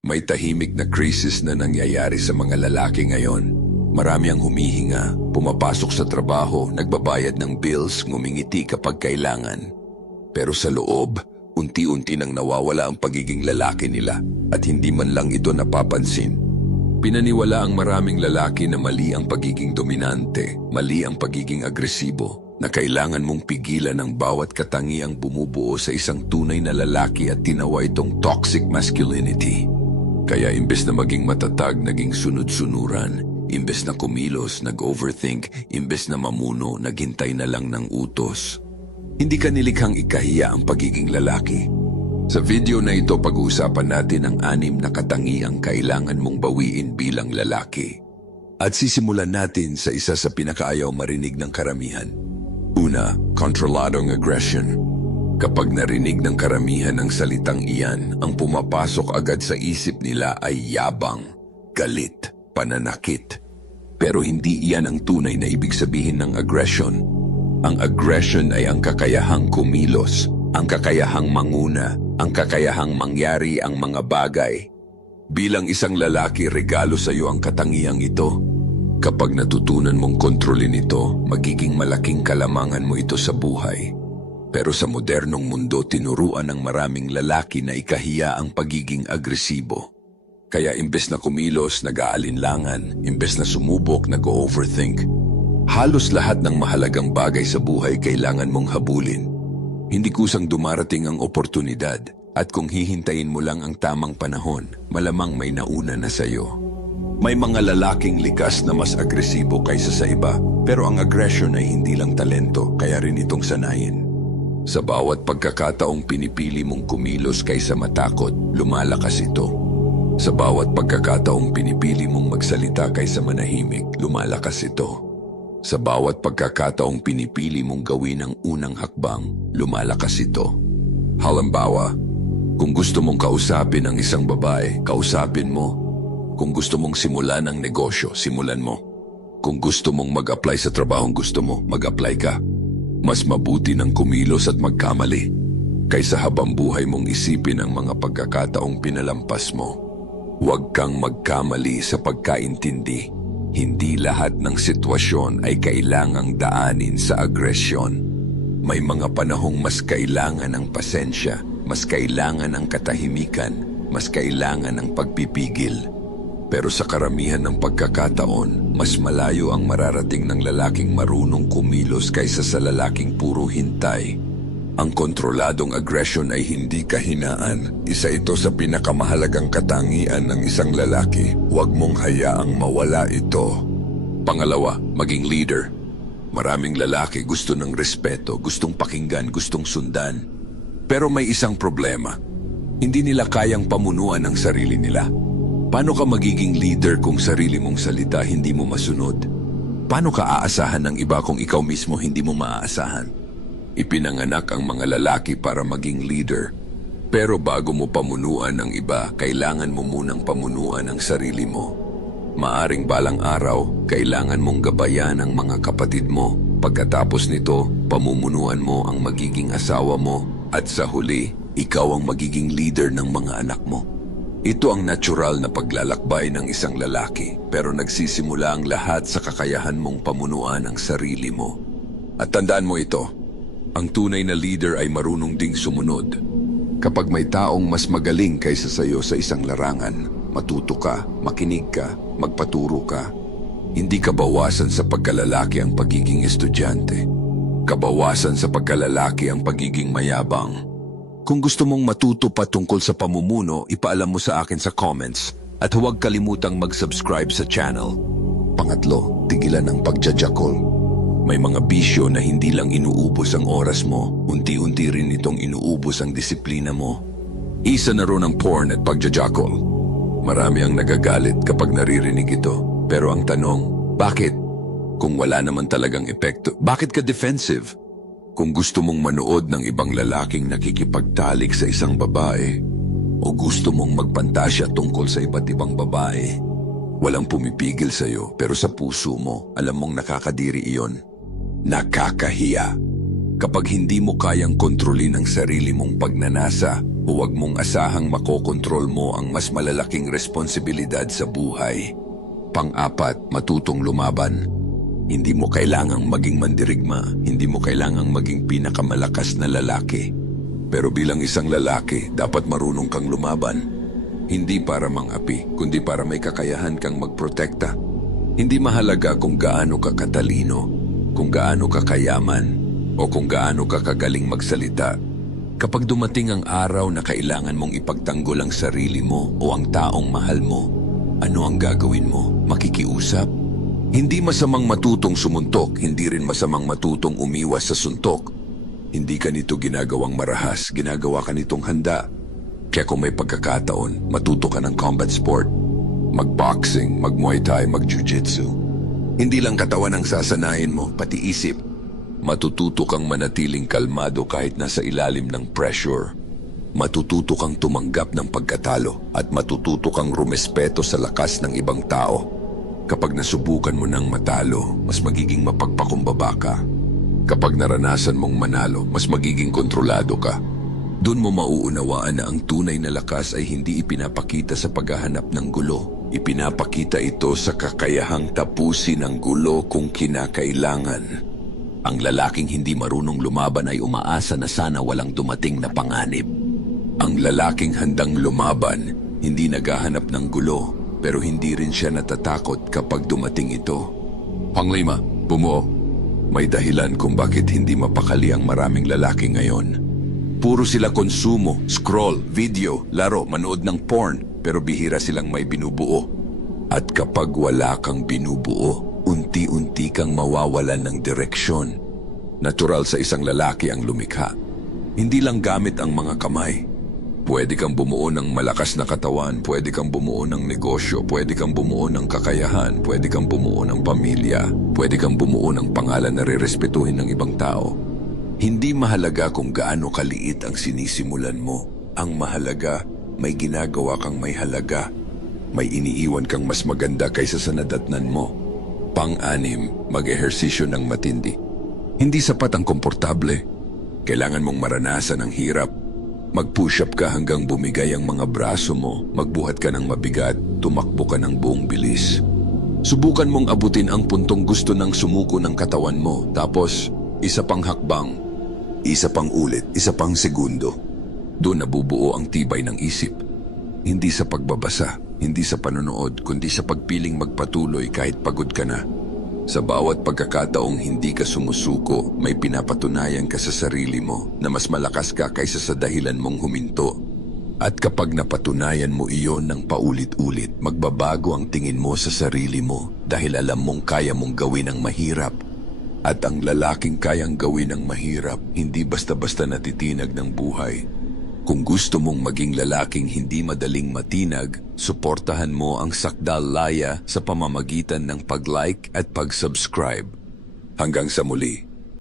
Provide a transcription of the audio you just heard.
May tahimik na krisis na nangyayari sa mga lalaki ngayon. Marami ang humihinga, pumapasok sa trabaho, nagbabayad ng bills, ngumingiti kapag kailangan. Pero sa loob, unti-unti nang nawawala ang pagiging lalaki nila at hindi man lang ito napapansin. Pinaniwala ang maraming lalaki na mali ang pagiging dominante, mali ang pagiging agresibo, na kailangan mong pigilan ang bawat katangiang bumubuo sa isang tunay na lalaki at tinawa itong toxic masculinity. Kaya imbes na maging matatag, naging sunod-sunuran. Imbes na kumilos, nag-overthink. Imbes na mamuno, naghintay na lang ng utos. Hindi ka nilikhang ikahiya ang pagiging lalaki. Sa video na ito, pag-uusapan natin ang 6 na katangiang kailangan mong bawiin bilang lalaki. At sisimulan natin sa isa sa pinakaayaw marinig ng karamihan. Una, kontroladong aggression. Kapag narinig ng karamihan ang salitang iyan, ang pumapasok agad sa isip nila ay yabang, galit, pananakit. Pero hindi iyan ang tunay na ibig sabihin ng aggression. Ang aggression ay ang kakayahang kumilos, ang kakayahang manguna, ang kakayahang mangyari ang mga bagay. Bilang isang lalaki, regalo sa iyo ang katangiang ito. Kapag natutunan mong kontrolin ito, magiging malaking kalamangan mo ito sa buhay. Pero sa modernong mundo, tinuruan ng maraming lalaki na ikahiya ang pagiging agresibo. Kaya imbes na kumilos, nag-aalinlangan, imbes na sumubok, nag-overthink. Halos lahat ng mahalagang bagay sa buhay kailangan mong habulin. Hindi kusang dumarating ang oportunidad, at kung hihintayin mo lang ang tamang panahon, malamang may nauna na sa'yo. May mga lalaking likas na mas agresibo kaysa sa iba, pero ang aggression ay hindi lang talento, kaya rin itong sanayin. Sa bawat pagkakataong pinipili mong kumilos kaysa matakot, lumalakas ito. Sa bawat pagkakataong pinipili mong magsalita kaysa manahimik, lumalakas ito. Sa bawat pagkakataong pinipili mong gawin ang unang hakbang, lumalakas ito. Halimbawa, kung gusto mong kausapin ang isang babae, kausapin mo. Kung gusto mong simulan ang negosyo, simulan mo. Kung gusto mong mag-apply sa trabahong gusto mo, mag-apply ka. Mas mabuti ng kumilos at magkamali kaysa habang buhay mong isipin ang mga pagkakataong pinalampas mo. Huwag kang magkamali sa pagkaintindi. Hindi lahat ng sitwasyon ay kailangang daanin sa agresyon. May mga panahong mas kailangan ng pasensya, mas kailangan ng katahimikan, mas kailangan ng pagpipigil. Pero sa karamihan ng pagkakataon, mas malayo ang mararating ng lalaking marunong kumilos kaysa sa lalaking puro hintay. Ang kontroladong aggression ay hindi kahinaan. Isa ito sa pinakamahalagang katangian ng isang lalaki. Huwag mong hayaang mawala ito. Pangalawa, maging leader. Maraming lalaki gusto ng respeto, gustong pakinggan, gustong sundan. Pero may isang problema. Hindi nila kayang pamunuan ang sarili nila. Paano ka magiging leader kung sarili mong salita hindi mo masunod? Paano ka aasahan ng iba kung ikaw mismo hindi mo maaasahan? Ipinanganak ang mga lalaki para maging leader. Pero bago mo pamunuan ang iba, kailangan mo munang pamunuan ang sarili mo. Maaring balang araw, kailangan mong gabayan ang mga kapatid mo. Pagkatapos nito, pamumunuan mo ang magiging asawa mo. At sa huli, ikaw ang magiging leader ng mga anak mo. Ito ang natural na paglalakbay ng isang lalaki, pero nagsisimula ang lahat sa kakayahan mong pamunuan ang sarili mo. At tandaan mo ito, ang tunay na leader ay marunong ding sumunod. Kapag may taong mas magaling kaysa sa iyo sa isang larangan, matuto ka, makinig ka, magpaturo ka. Hindi kabawasan sa pagkalalaki ang pagiging estudyante. Kabawasan sa pagkalalaki ang pagiging mayabang. Kung gusto mong matuto pa tungkol sa pamumuno, ipaalam mo sa akin sa comments at huwag kalimutang mag-subscribe sa channel. Pangatlo, tigilan ang pagjajakol. May mga bisyo na hindi lang inuubos ang oras mo, unti-unti rin itong inuubos ang disiplina mo. Isa na ron ang porn at pagjajakol. Marami ang nagagalit kapag naririnig ito. Pero ang tanong, bakit? Kung wala naman talagang epekto, bakit ka defensive? Kung gusto mong manood ng ibang lalaking nakikipagtalik sa isang babae, o gusto mong magpantasya tungkol sa iba't ibang babae, walang pumipigil sa iyo, pero sa puso mo, alam mong nakakadiri iyon. Nakakahiya. Kapag hindi mo kayang kontrolin ang sarili mong pagnanasa, huwag mong asahang makokontrol mo ang mas malalaking responsibilidad sa buhay. Pang-apat, matutong lumaban. Hindi mo kailangang maging mandirigma, hindi mo kailangang maging pinakamalakas na lalaki. Pero bilang isang lalaki, dapat marunong kang lumaban. Hindi para mang-api, kundi para may kakayahan kang magprotekta. Hindi mahalaga kung gaano ka katalino, kung gaano ka kayaman, o kung gaano ka kagaling magsalita. Kapag dumating ang araw na kailangan mong ipagtanggol ang sarili mo o ang taong mahal mo, ano ang gagawin mo? Makikiusap? Hindi masamang matutong sumuntok, hindi rin masamang matutong umiwas sa suntok. Hindi ka nito ginagawang marahas, ginagawa ka nitong handa. Kaya kung may pagkakataon, matuto ka ng combat sport. Mag-boxing, mag-muay thai, mag-jiu-jitsu. Hindi lang katawan ang sasanayin mo, pati isip. Matututo kang manatiling kalmado kahit nasa ilalim ng pressure. Matututo kang tumanggap ng pagkatalo at matututo kang rumespeto sa lakas ng ibang tao. Kapag nasubukan mo ng matalo, mas magiging mapagpakumbaba ka. Kapag naranasan mong manalo, mas magiging kontrolado ka. Doon mo mauunawaan na ang tunay na lakas ay hindi ipinapakita sa paghahanap ng gulo. Ipinapakita ito sa kakayahang tapusin ang gulo kung kinakailangan. Ang lalaking hindi marunong lumaban ay umaasa na sana walang dumating na panganib. Ang lalaking handang lumaban, hindi naghahanap ng gulo, pero hindi rin siya natatakot kapag dumating ito. Panglima, bumuo. May dahilan kung bakit hindi mapakali ang maraming lalaki ngayon. Puro sila konsumo, scroll, video, laro, manood ng porn, pero bihira silang may binubuo. At kapag wala kang binubuo, unti-unti kang mawawalan ng direksyon. Natural sa isang lalaki ang lumikha. Hindi lang gamit ang mga kamay. Pwede kang bumuo ng malakas na katawan, pwede kang bumuo ng negosyo, pwede kang bumuo ng kakayahan, pwede kang bumuo ng pamilya, pwede kang bumuo ng pangalan na rerespetuhin ng ibang tao. Hindi mahalaga kung gaano kaliit ang sinisimulan mo. Ang mahalaga, may ginagawa kang may halaga. May iniiwan kang mas maganda kaysa sa nadatnan mo. Pang-anim, mag-ehersisyo ng matindi. Hindi sapat ang komportable. Kailangan mong maranasan ang hirap. Mag-push up ka hanggang bumigay ang mga braso mo, magbuhat ka ng mabigat, tumakbo ka ng buong bilis. Subukan mong abutin ang puntong gusto ng sumuko ng katawan mo, tapos isa pang hakbang, isa pang ulit, isa pang segundo. Doon nabubuo ang tibay ng isip. Hindi sa pagbabasa, hindi sa panonood, kundi sa pagpiling magpatuloy kahit pagod ka na. Sa bawat pagkakataong hindi ka sumusuko, may pinapatunayan ka sa sarili mo na mas malakas ka kaysa sa dahilan mong huminto. At kapag napatunayan mo iyon ng paulit-ulit, magbabago ang tingin mo sa sarili mo dahil alam mong kaya mong gawin ang mahirap. At ang lalaking kayang gawin ang mahirap, hindi basta-basta natitinag ng buhay. Kung gusto mong maging lalaking hindi madaling matinag, suportahan mo ang Sakdal Laya sa pamamagitan ng pag-like at pag-subscribe. Hanggang sa muli.